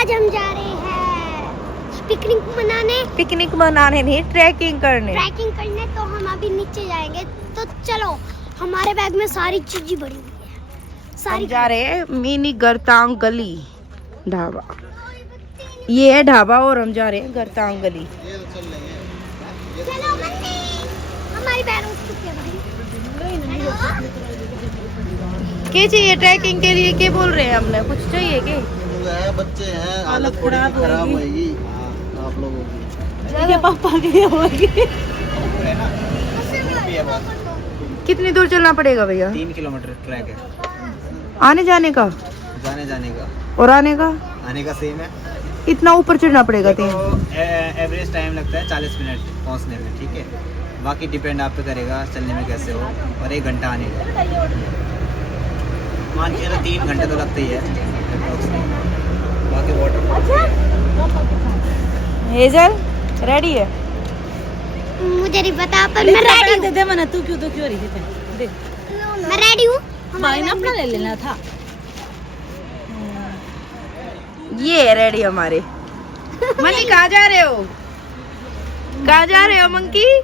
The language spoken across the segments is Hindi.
आज हम जा रहे हैं पिकनिक मनाने नहीं, ट्रैकिंग करने। तो हम अभी नीचे जाएंगे। तो चलो, हमारे बैग में सारी चीजें भरी हुई है। हम जा रहे हैं मिनी गरतांग गली ढाबा। ये है ढाबा और हम जा रहे हैं गरतांग गली। चलो मन्नी, हमारी बैग उठ चुकी है भाई। क्या चाहिए ट्रैकिंग के लिए? क्या बोल रहे हैं? हमने कुछ चाहिए क्या? बच्चे हैं, हालत खराब होगी आप लोगों की। पापा की होगी। कितनी दूर चलना पड़ेगा भैया? 3 किलोमीटर ट्रैक है। आने जाने का? जाने का और आने का सेम है। इतना ऊपर चढ़ना पड़ेगा? तो एवरेज टाइम लगता है 40 मिनट पहुंचने में, ठीक है। बाकी डिपेंड आप पे करेगा चलने में कैसे हो, और 1 घंटा आने का। मान के 3 घंटे तो लगते ही है। बाकी वाटर हेजल रेडी है? मुझे नहीं पता, पर मैं रेडी हूँ। दे मना, तू क्यों रही है? मैं रेडी हूँ। भाई ना अपना ले लेना था। ये रेडी हमारे। मनी कहाँ जा रहे हो? मंकी?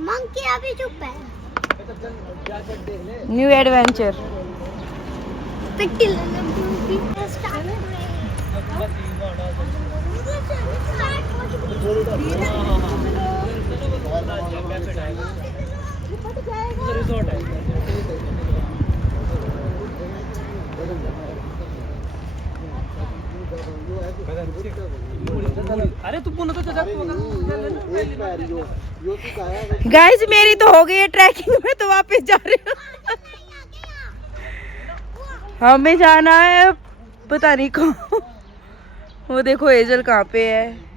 मंकी अभी चुप है। New adventure. अरे तू गाइस मेरी तो हो गई है ट्रैकिंग में, तो वापस जा रहे हो। हमें जाना है पता नहीं कहाँ। वो देखो हेजल कहाँ पे है।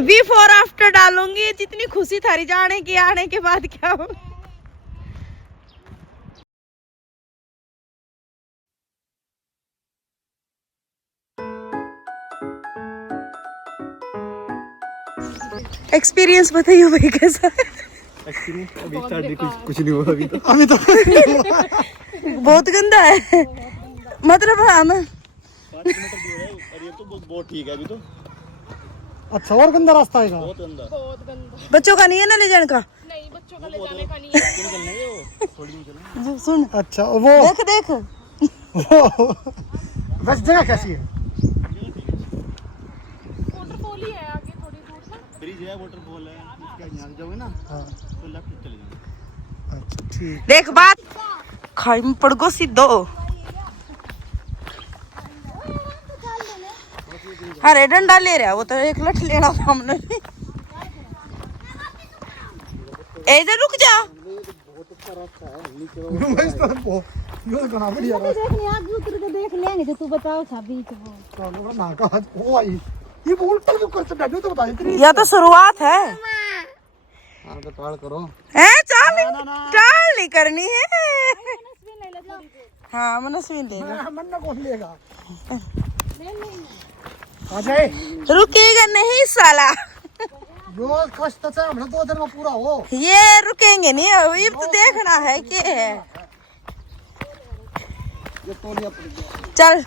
बिफोर आफ्टर डालूंगी। जितनी खुशी थारी जाने की, आने के बाद क्या हो। एक्सपीरियंस बताइए भाई, कैसा है? अभी कुछ नहीं हुआ अभी तो। बहुत गंदा है, मतलब हम 5 किलोमीटर दूर है और ये तो बहुत ठीक है अभी तो। अच्छा, और गंदा रास्ता है? बहुत गंदा। बच्चों का नहीं है ना ले जाने का? नहीं, बच्चों का ले जाने का नहीं है। सुन, अच्छा, वो देख बस जगह कैसी है? वाटरफॉल ही है आगे थोड़ी दूर पर। ब्रिज है, वाटरफॉल है। उसके यहाँ जाओगे ना तो लेफ्ट चले जाओगे। अच्छा ठीक। देख बात खाई में पड़ गो सीधो। अरे डंडा ले रहा, वो तो एक लठ लेना था हमने। इधर रुक जा। देख लेंगे जो तू बताओ था बीच या तो शुरुआत है। करो। है चाल नहीं करनी है। हाँ मनस्वी लेगा। मन्ना कौन लेगा? आ जाए। रुकेगा नहीं साला। जो कष्ट से हमने 2 दिन में पूरा हो। ये रुकेंगे नहीं, अभी तो देखना है कि है। चल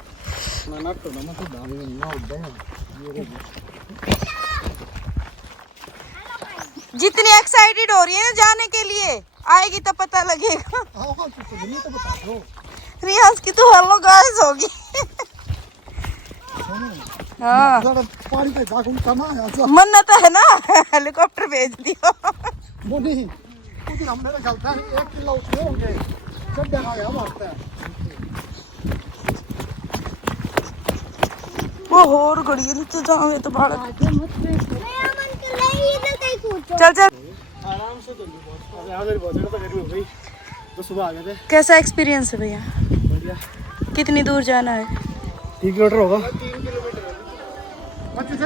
जितनी एक्साइटेड हो रही है ना जाने के लिए, आएगी तो पता लगेगा। रियाज की तो हेलो गाइस होगी। हाँ मन्नत है ना, हेलीकॉप्टर भेज दियो। वो नहीं, उस दिन हमने तो चलता है 1 किलो उठे होंगे, जब जगह आया मारता है वो और घड़ी नीचे जाओगे तो बाहर। चल आराम से। तो सुबह आ गए थे। कैसा एक्सपीरियंस है भैया? बढ़िया। कितनी दूर जाना है? 3 किलोमीटर होगा।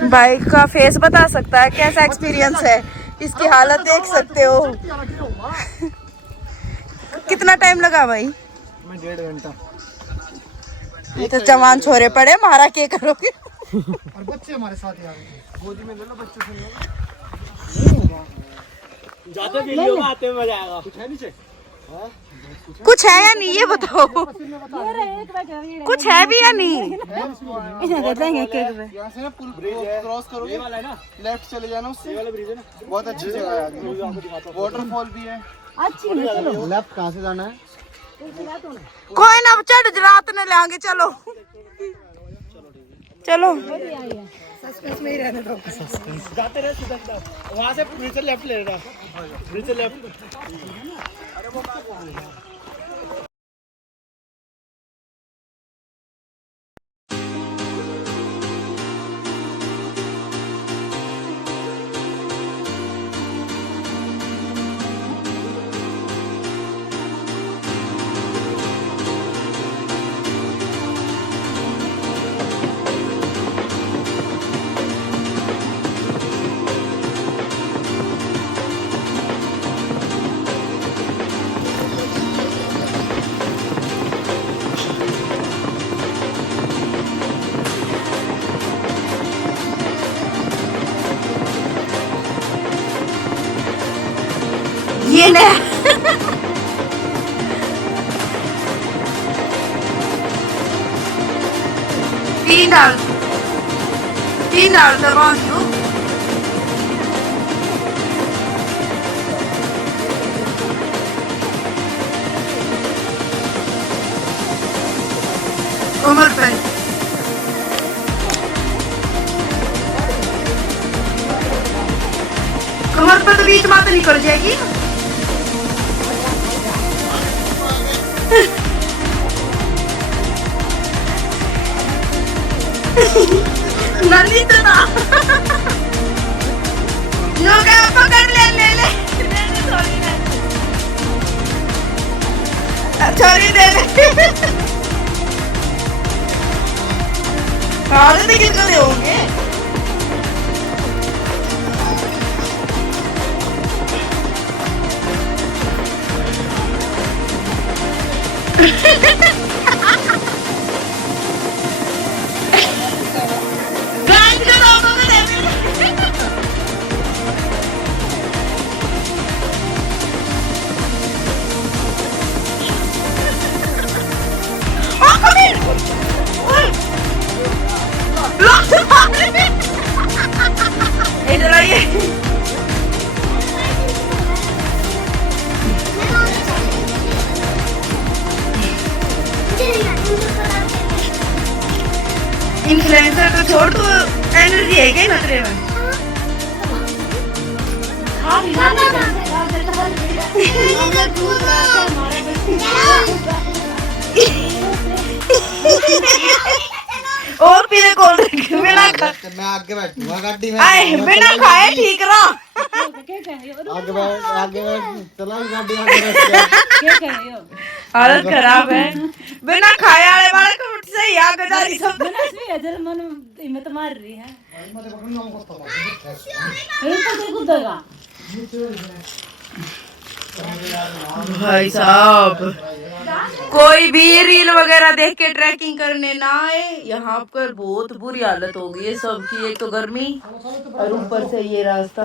बाइक का फेस बता सकता है कैसा एक्सपीरियंस है, इसकी हालत देख सकते हो। कितना टाइम लगा भाई? मैं 1.5 घंटा। ये तो जवान छोरे पड़े, मारा क्या करोगे? और बच्चे हमारे साथ ही आ रहे थे। गोदी में ले लो बच्चे से। जाते वीडियो में आते मजा आएगा। कुछ है नीचे? कुछ है या नहीं ये बताओ, कुछ है भी या नहीं? यहाँ से ना पुल क्रॉस करोगे, लेफ्ट चले जाना उससे, बहुत अच्छी जगह है आगे, वाटरफॉल भी है। अच्छी है, चलो। लेफ्ट कहाँ से जाना है? कोई ना, चढ़ रात में लेंगे, चलो चलो। जाते रहे सीधा, वहाँ से ब्रिज से लेफ्ट ले लेना, ब्रिज से लेफ्ट। ये ले तीन डाल दबा दो। कमर पे तो बीच में तो निकल जाएगी। नली तो ना नो का पकड़ ले छोरी दे काले भी कितने होंगे। इधर आइए। इन्फ्लुएंसर तो छोड़, तो एनर्जी है क्या नजरे में? और पीले कोल्ड ड्रिंक बिना मैं आगे बैठूंगा गाड़ी में, बिना खाए ठीक रहा। आगे बैठ चला गाड़ी आगे बैठ। हालत खराब है, बिना खाए वाले वाले को सही आगे जा रही सब। मन हिम्मत मार रही है। भाई साहब, कोई भी रील वगैरह देख के ट्रैकिंग करने ना आए, यहाँ पर बहुत बुरी हालत हो गई है सबकी। एक तो गर्मी और ऊपर से ये रास्ता।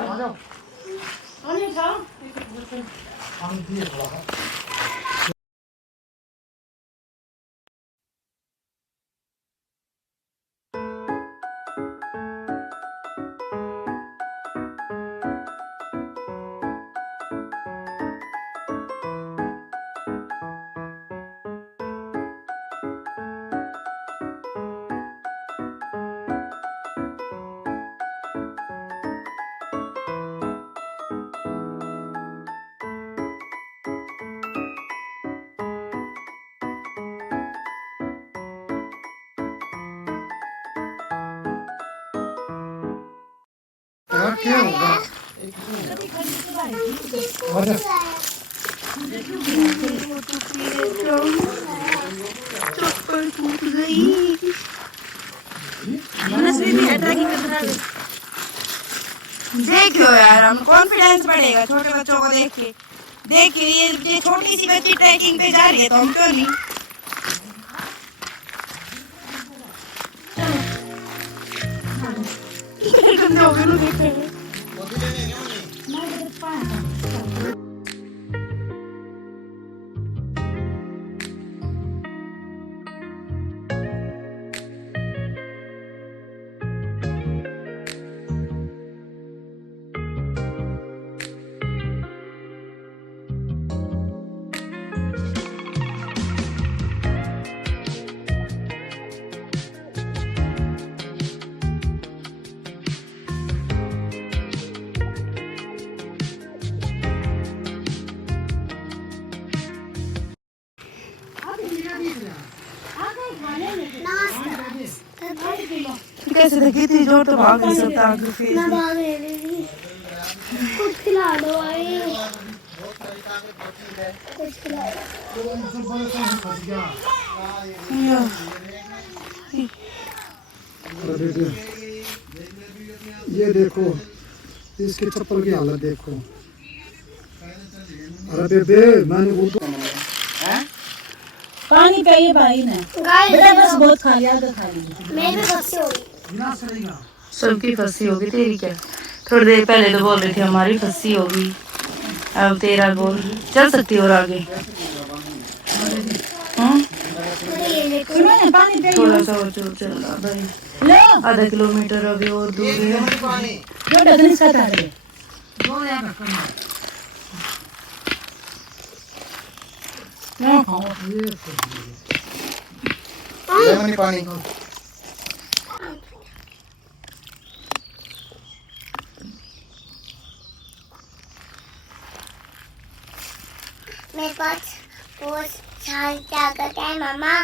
क्या होगा? चप्पल टूट गई। देखियो यार, हम कॉन्फिडेंस बढ़ेगा छोटे बच्चों को देख के। देखिए ये छोटी सी बच्ची ट्रैकिंग पे जा रही है, तो हम क्यों नहीं? कैसे थे कितनी जोर तो भाग नहीं सकता आगे फिर मैं भाग रही थी। कुछ खिला दो भाई, कुछ खिला दो। ये देखो इसकी चप्पल की हालत देखो। अरे बेबे मैंने वो पानी पिए भाई ने बेटा, बस बहुत खा लिया तो खा लिया। मैं भी फंसी हो गई। सबकी फंसी होगी, तेरी क्या? थोड़ी देर पहले तो बोल रही थी हमारी फंसी होगी, अब तेरा बोल चल सकती और आगे। पानी पिए थोड़ा सा और चल रहा भाई, लो, आधा किलोमीटर अभी और दूर है। जो डगन इसका था रे लेमन पानी मेरे पास वो छाल क्या करते हैं मामा।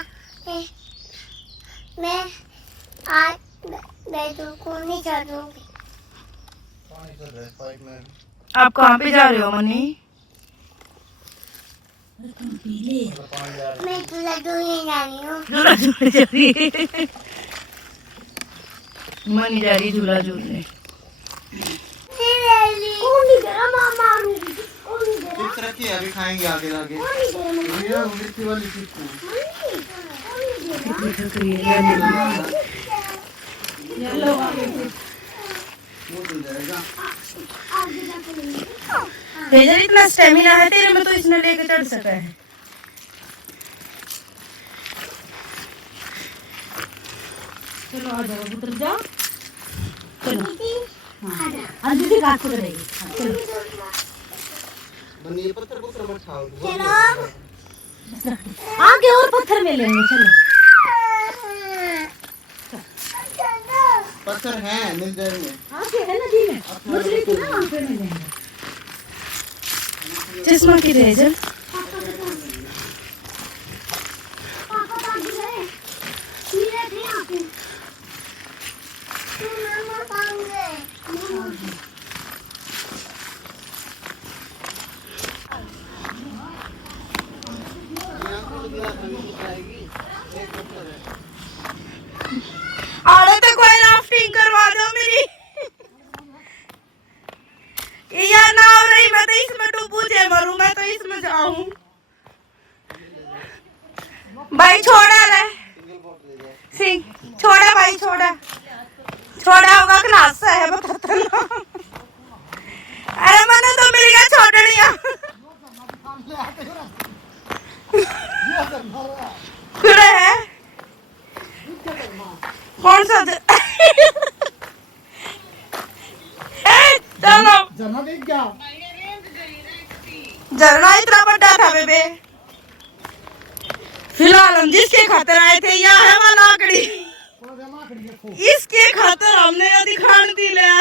मैं आज बैतूल को नहीं चढ़ूंगी। आप कहाँ पे जा रहे हो मनी? मैं झूला झूलने जा रही हूँ। झूला झूलने जा रही है। मनी जा रही झूला झूलने। कौन नहीं दे रहा मामा, मारूंगी। कौन नहीं दे रहा? चिप्स रखी है, अभी खाएंगे आगे आगे। कौन नहीं दे रहा मामा? ये मिर्ची वाली चिप्स है। कौन नहीं दे रहा? तेजल इतना स्टेमिना है तेरे में तो इसने लेके चढ़ सका है। चलो आ जाओ, उतर जाओ। चलो हाँ दीदी घास को करेगी। चलो बनी ये पत्थर पत्थर मत खाओ। आगे और पत्थर में लेंगे। चलो पत्थर हैं, मिल जाएंगे। आगे है नदी में मछली थी ना, वहाँ पे मिलेंगे। चश्मा की तेजल पापा तो आगे गए। मेरे थे यहाँ पे। मामा कहाँ गए? आड़े तो कोई राफ्टिंग करवा दो मेरी। ये नाव रही, मैं तो इसमें डूबू जे मरूं, मैं तो इसमें जाऊं। भाई छोड़ा रे सिंह, छोड़ा भाई, छोड़ा छोड़ा होगा क्लास से है बताता ना। अरे मैंने तो मिल गया छोड़निया। खुले है कौन सा चलो झरना इतना बड़ा था बेबे। फिलहाल हम जिसके खातर आए थे यहाँ है वो लाकड़ी, इसके खातर हमने यह दिखान दी लिया।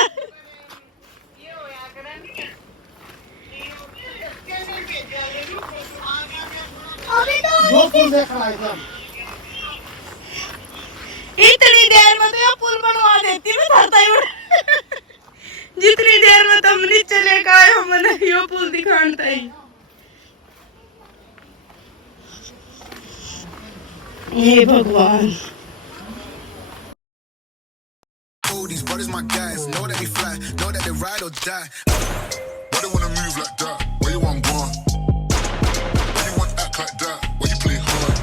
इतनी देर में तो यह पुल बनवा देती मैं धरता ही जितनी देर में तुम नीचे लेकर आए हो मैंने यो पुल दिखाता ही। हे भगवान These brothers my guys, know that they fly, know that they ride or die. Why they wanna move like that? Where you want gone? Why you want act like that? Why you play hard?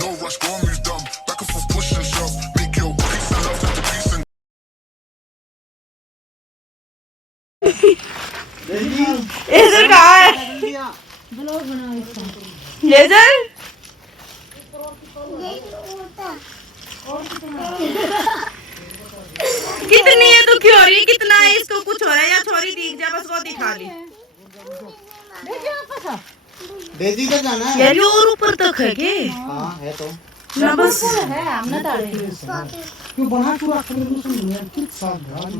No rush, go and move dumb. Back and forth, push and shove. Make your peace and love turn to peace and leisure कहाँ है? लेजर कितनी है दुखी हो रही है, कितना है इसको कुछ हो रहा है या छोरी दिख जा बस वो दिखा ली। डेजी तक जाना है यार ये और ऊपर तक है के? हाँ है तो ना बस है हमने डाले क्यों बना चुरा कर किस साथ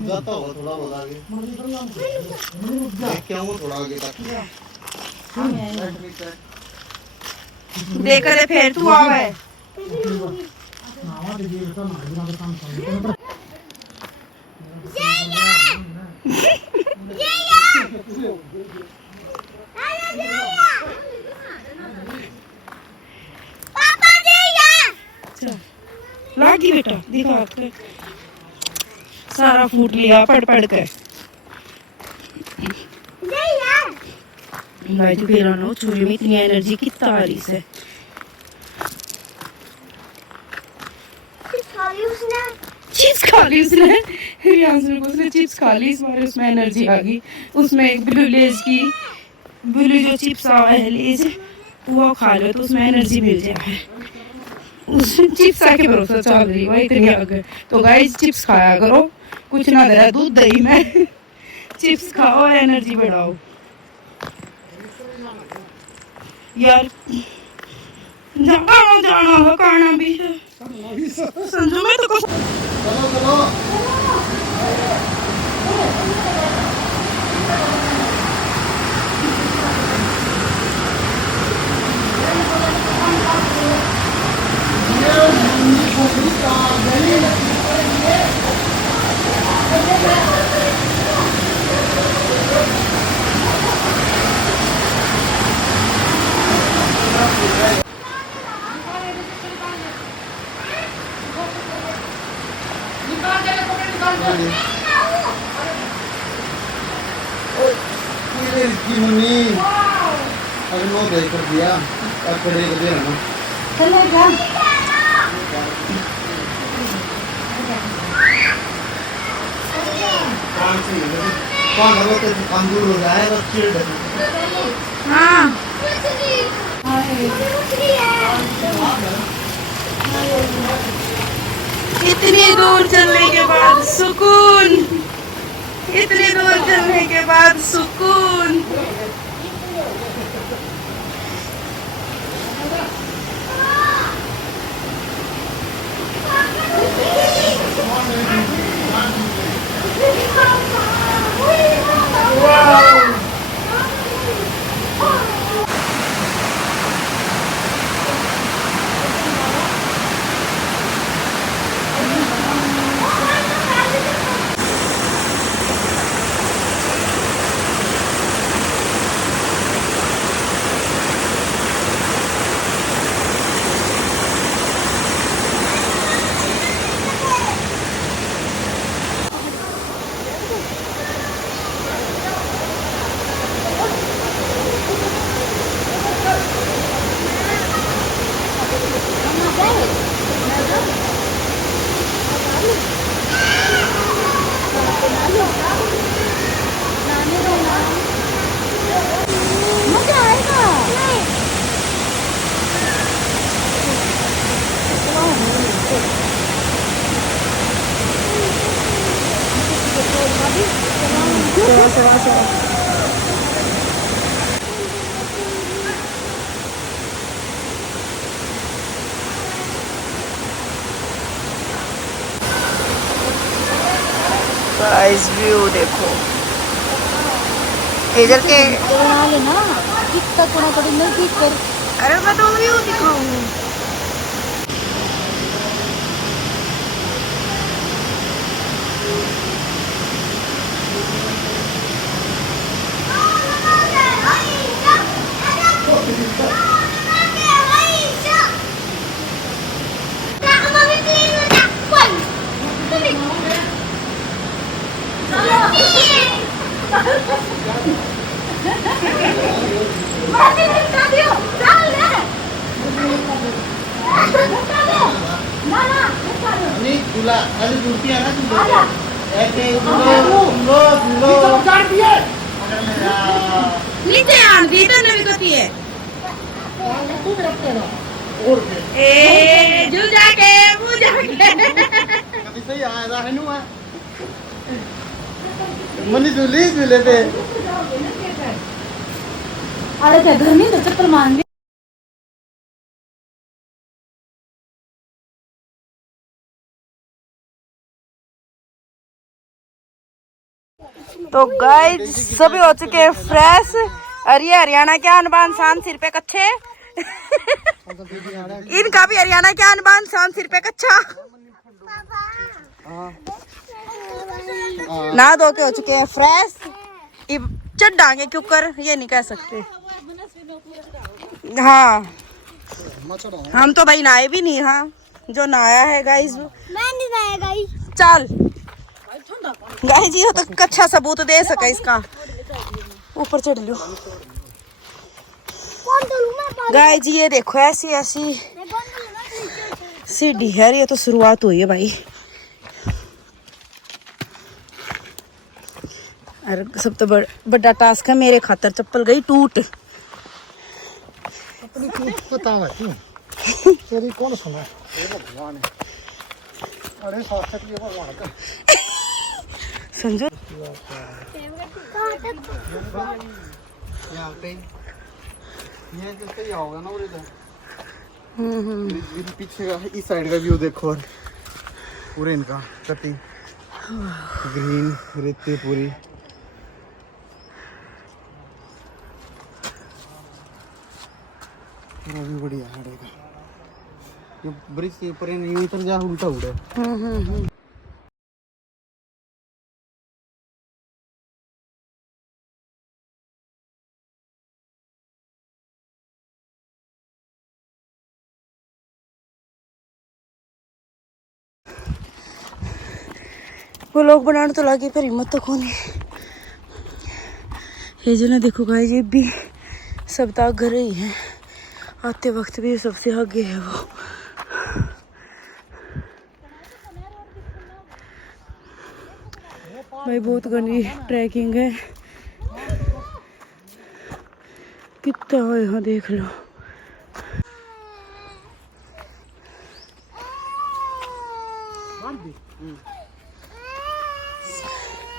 जाता होगा थोड़ा बहुत आगे देख के आऊँ थोड़ा आगे तक देख दे फिर तू आवे लागी बेटा दिखा के सारा फूट लिया पड़ पड़ के भाई तू फिर नो चूल्हे में इतनी एनर्जी कितना आ रही है चिप्स खा ली उसने उसने चिप्स खा ली इस बार उसमें एनर्जी आ गई उसमें एक ब्लू लेज की ब्लू जो चिप्स आवा है लेज वो खा लो तो उसमें एनर्जी मिल जाए उस चिप्स आके भरोसा चल रही है इतनी आगे तो गाइस चिप्स खाया करो कुछ ना करा दूध दही में चिप्स खाओ एनर्जी बढ़ाओ यार जाना होगा खाना भी है संजू में तो कुछ इसकी मुन्नी अगर नो दे कर दिया अब खड़े कर दिया ना चलेगा कौन है वो तो काम दूर हो जाएगा चिड़ हाँ इतनी दूर चलने के बाद सुकून इतनी दूर चलने के बाद सुकून गाइस व्यू देखो इधर के लेना कितना कोना पड़ी नजदीक कर अरे मैं तो व्यू दिखाऊं नहीं दूल्हा अरे दूल्ही है ना तुम ऐसे लो नीचे आंधी तो नवी कती है ए जू जाके वो जाके कभी सही आया है नु मनी दूल्हे पे अरे क्या घर में तो चक्कर मार तो गाइस सभी हो चुके हैं फ्रेश और ये हरियाणा के आन बान शान सिर पे कच्छे इनका भी हरियाणा के आन-बान शान सिर पे कच्चा। ना धो के हो चुके हैं फ्रेश, चढ़ डांगे क्यों कर, ये नहीं कह सकते। हाँ हम तो भाई नहाए भी नहीं। हाँ जो नहाया है गाइस, मैं नहीं नहाया गाइस। चल गाइस ये तो कच्चा सबूत दे सका इसका। ऊपर चढ़ लो गाइस, ये देखो ऐसी ऐसी सीढ़ी है। ये तो शुरुआत हुई है भाई। और सब तो बड़ा टास्क है मेरे खातर, चप्पल गई टूट। अपनी टूट पता है तेरी कौन सुना ये भगवान है। अरे सार्थक ये भगवान का समझो। यहाँ पे ये जैसे यहाँ होगा ना और इधर पीछे का इस साइड का व्यू देखो। और पूरे इनका कटिंग ग्रीन रेती पूरी। भी बढ़िया है। ये ब्रिज के ऊपर यूं उतर जा, उल्टा उड़े। वो लोग बनाने तो लगे पर हिम्मत तो कौन है। ये जो ना देखो गाइस, ये भी सब तक घर ही है। आते वक्त भी सबसे आगे है वो। भाई बहुत घनी ट्रैकिंग है। कितना है यहाँ देख लो।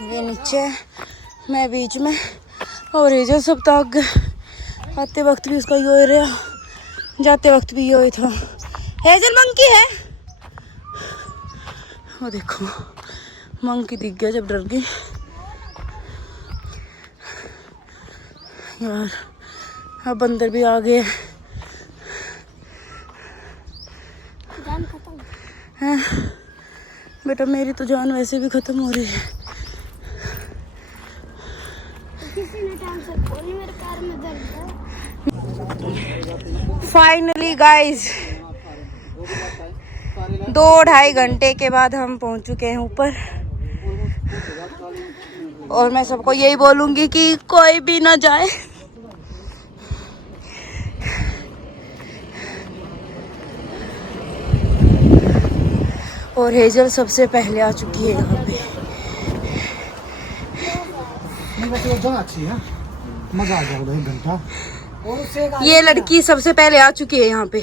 ये नीचे, मैं बीच में, और ये जो सब तक आते वक्त भी उसका यो रहा, जाते वक्त भी यो ही था। हेजल मंकी है वो देखो, मंकी दिख गया जब डर गई यार। अब बंदर भी आ गए हैं। बेटा मेरी तो जान वैसे भी खत्म हो रही है। फाइनली गाइस 2-2.5 घंटे के बाद हम पहुंच चुके हैं ऊपर। और मैं सबको यही बोलूंगी कि कोई भी ना जाए। और हेजल सबसे पहले आ चुकी है यहाँ पे। अच्छी है, मजा आ जाएगा 1 घंटा। ये लड़की सबसे पहले आ चुकी है यहाँ पे।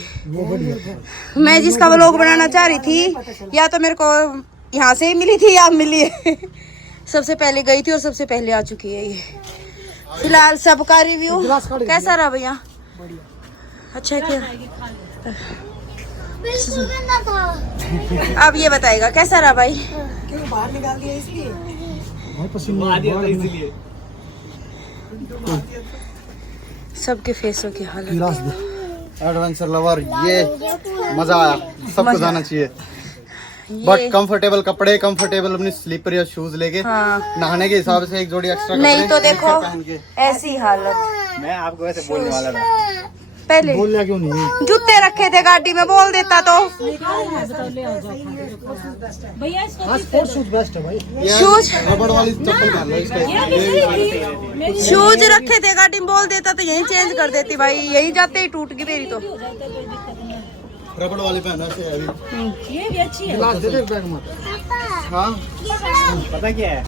मैं जिसका व्लॉग बनाना चाह रही थी, या तो मेरे को यहाँ से ही मिली थी या मिली है। सबसे पहले गई थी और सबसे पहले आ चुकी है ये। फिलहाल सबका रिव्यू कैसा रहा भैया? अच्छा क्या? अब ये बताएगा कैसा रहा भाई? बाहर निकाल दिया इसलिए सबके फेसों की हालत। एडवेंचर लवर, ये मजा आया, सबको जाना चाहिए। बट कंफर्टेबल कपड़े, कंफर्टेबल अपनी स्लीपर या शूज लेके। हाँ। नहाने के हिसाब से एक जोड़ी एक्स्ट्रा नहीं तो देखो पहन के। ऐसी हालत। मैं आपको वैसे बोलने वाला था। पहले बोल लिया क्यों नहीं? जूते रखे थे गाड़ी में, बोल देता तो। भैया इसको आज स्पोर्ट्स शूज बेस्ट है भाई। शूज रबड़ वाली चप्पल पहन लो इसका। शूज रखे थे गाड़ी में, बोल देता तो यही चेंज कर देती भाई। यही जाते ही टूट गई मेरी तो। रबड़ वाली पहना से ये भी अच्छी है। गिलास दे दे बैग में। हाँ पता क्या है,